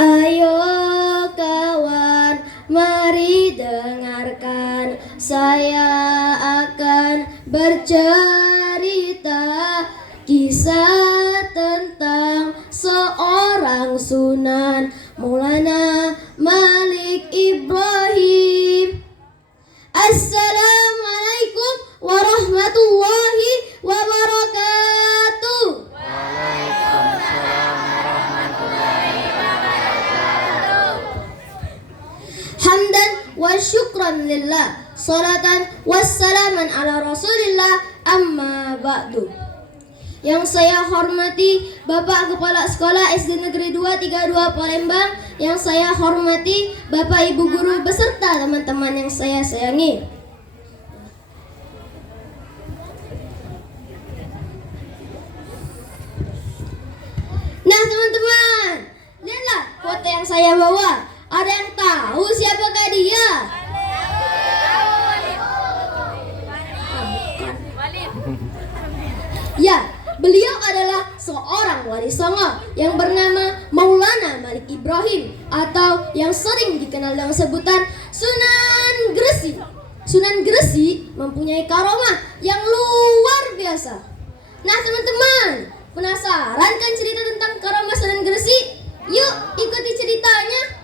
Ayo kawan, mari dengarkan, saya akan bercerita kisah tentang seorang Sunan Maulana Malik Ibrahim. Assalamualaikum warahmatullahi wabarakatuh. Waalaikumsalam warahmatullahi wabarakatuh. Hamdan wa syukran lillah, salatan wassalaman ala rasulillah, amma ba'du. Yang saya hormati Bapak Kepala Sekolah SD Negeri 232 Palembang, yang saya hormati Bapak Ibu Guru beserta teman-teman yang saya sayangi. Nah teman-teman, lihatlah foto yang saya bawa. Ada yang tahu siapakah dia? Ya, beliau adalah seorang wali songo yang bernama Maulana Malik Ibrahim, atau yang sering dikenal dengan sebutan Sunan Gresik. Sunan Gresik mempunyai karomah yang luar biasa. Nah teman-teman, penasaran kan cerita tentang karomah Sunan Gresik? Yuk ikuti ceritanya.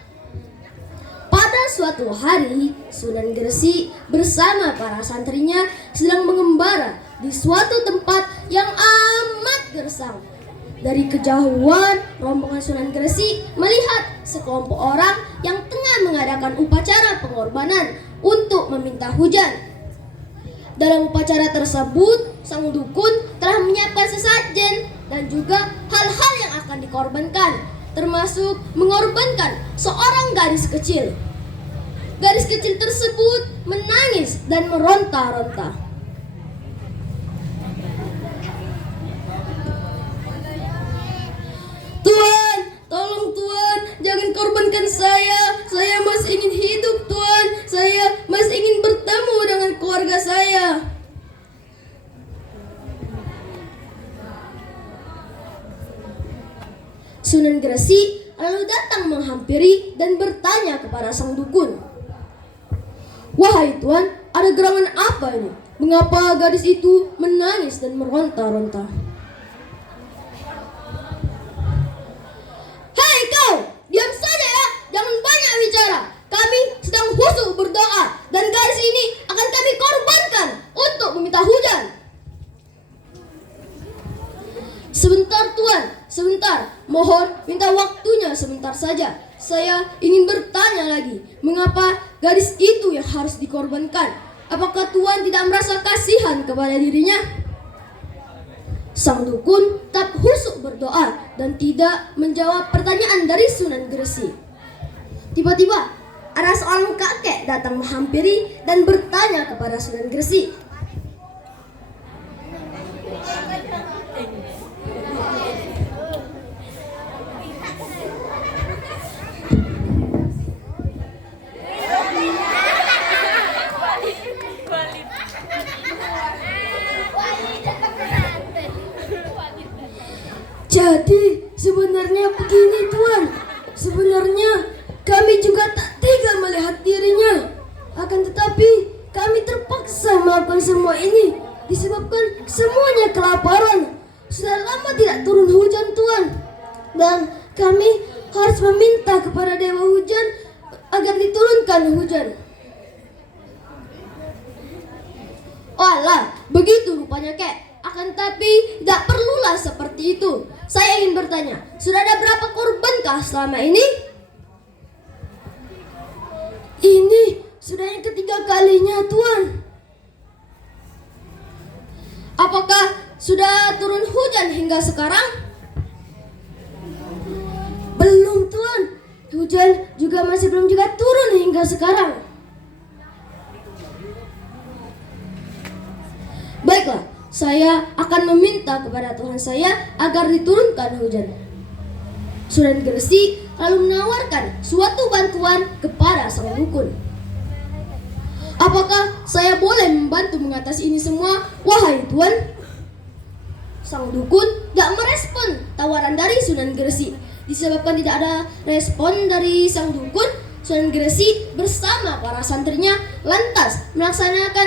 Pada suatu hari, Sunan Gresik bersama para santrinya sedang mengembara di suatu tempat yang amat gersang. Dari kejauhan, rombongan Sunan Gresik melihat sekelompok orang yang tengah mengadakan upacara pengorbanan untuk meminta hujan. Dalam upacara tersebut, sang dukun telah menyiapkan sesajen dan juga hal-hal yang akan dikorbankan, termasuk mengorbankan seorang gadis kecil. Gadis kecil tersebut menangis dan meronta-ronta. Tuhan, tolong Tuhan, jangan korbankan saya. Saya masih ingin hidup, Tuhan. Saya masih ingin bertemu dengan keluarga saya. Sunan Gresik lalu datang menghampiri dan bertanya kepada sang dukun. Wahai Tuan, ada gerangan apa ini? Mengapa gadis itu menangis dan meronta-ronta? Hei kau, diam saja ya, jangan banyak bicara. Kami sedang khusyuk berdoa dan gadis ini akan kami korbankan untuk meminta hujan. Sebentar Tuan, sebentar. Mohon minta waktunya sebentar saja. Saya ingin bertanya lagi, mengapa gadis itu yang harus dikorbankan? Apakah Tuan tidak merasa kasihan kepada dirinya? Sang dukun tetap khusyuk berdoa dan tidak menjawab pertanyaan dari Sunan Gresik. Tiba-tiba ada seorang kakek datang menghampiri dan bertanya kepada Sunan Gresik. Jadi sebenarnya begini Tuan, sebenarnya kami juga tak tega melihat dirinya. Akan tetapi kami terpaksa melakukan semua ini disebabkan semuanya kelaparan. Sudah lama tidak turun hujan Tuan, dan kami harus meminta kepada Dewa Hujan agar diturunkan hujan. Alah, begitu rupanya kek. Akan tapi tidak perlulah seperti itu. Saya ingin bertanya, sudah ada berapa korbankah selama ini? Ini sudah yang ketiga kalinya Tuan. Apakah sudah turun hujan hingga sekarang? Belum Tuan. Hujan juga masih belum juga turun hingga sekarang. Baiklah, saya akan meminta kepada Tuhan saya agar diturunkan hujan. Sunan Gresik lalu menawarkan suatu bantuan kepada sang dukun. Apakah saya boleh membantu mengatasi ini semua, wahai Tuan? Sang dukun gak merespon tawaran dari Sunan Gresik. Disebabkan tidak ada respon dari sang dukun, Sunan Gresik bersama para santrinya lantas melaksanakan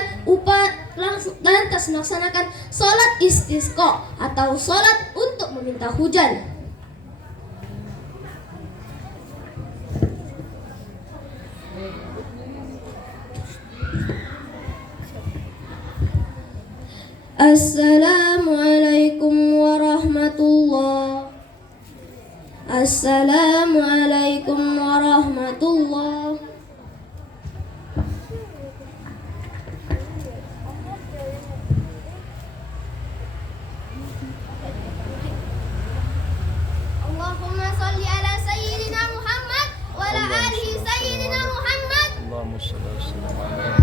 sholat istisqa atau sholat untuk meminta hujan. Assalamualaikum warahmatullahi. Assalamualaikum warahmatullahi. Allahumma salli ala sayyidina Muhammad wa ala alihi sayyidina Muhammad. Allahumma shalli wa sallim alaihi.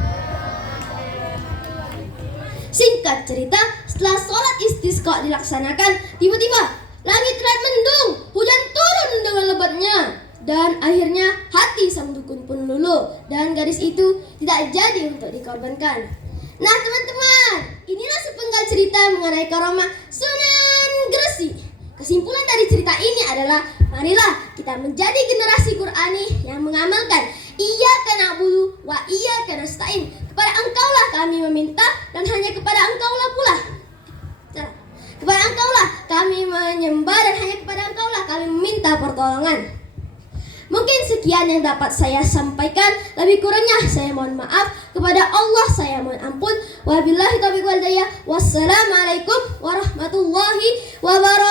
Singkat cerita, setelah sholat istisqa dilaksanakan, tiba-tiba langit terlihat mendung, hujan turun dengan lebatnya, dan akhirnya hati sang dukun pun luluh, dan gadis itu tidak jadi untuk dikorbankan. Nah teman-teman, inilah sepenggal cerita mengenai karamah Sunan Gresik. Kesimpulan dari cerita ini adalah, marilah kita menjadi generasi Qur'ani yang mengamalkan Iyyaka na'budu wa iyyaka nasta'in. Kepada Engkaulah kami meminta dan hanya kepada Engkaulah pula. Kepada Engkaulah kami menyembah dan hanya kepada Engkaulah kami meminta pertolongan. Mungkin sekian yang dapat saya sampaikan. Lebih kurangnya saya mohon maaf. Kepada Allah saya mohon ampun. Wabillahi taufiq wal hidayah. Wassalamualaikum warahmatullahi wabarakatuh.